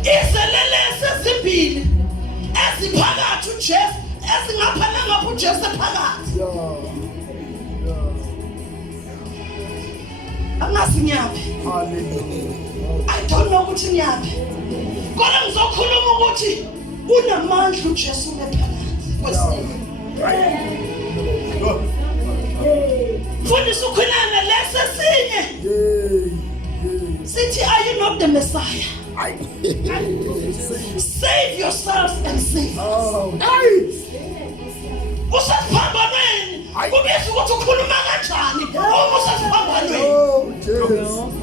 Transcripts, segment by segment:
Izelelesi ezimbili eziphakathi uJesu ezingapha nangapha uJesu ephakathi. Angazi ngiyaphi. I don't know ukuthi ngiyaphi. Kodwa ngizokhuluma ukuthi unamandla uJesu ephakathi. Fundisa ukhulana lesesinye. Sithi, are you not the Messiah? Save yourselves and save us. Usasiphambanweni. Kubizwa ukuthi ukhuluma kanjani uma usasiphambanweni.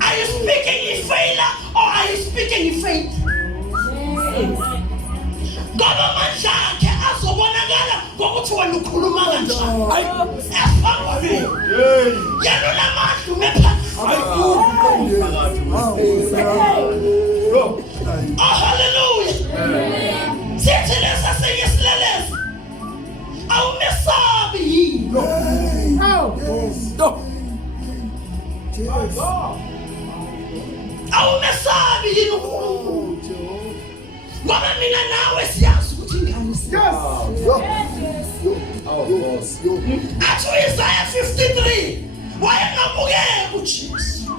Are you speaking in failure or are you speaking in faith? Ngoba amandla akhe azobonakala ngokuthi wena ukhuluma kanjani. Esiphambanweni. Yena unamandla umephakathi. Oh, hallelujah. Sithi lesa siyesileleza. Awumesabi yini? Awumesabi yini uNkulunkulu? Ngoba mina nawe siyazi ukuthi ingane siyazi. Athi Isaiah 53 wayengamukela uJesu.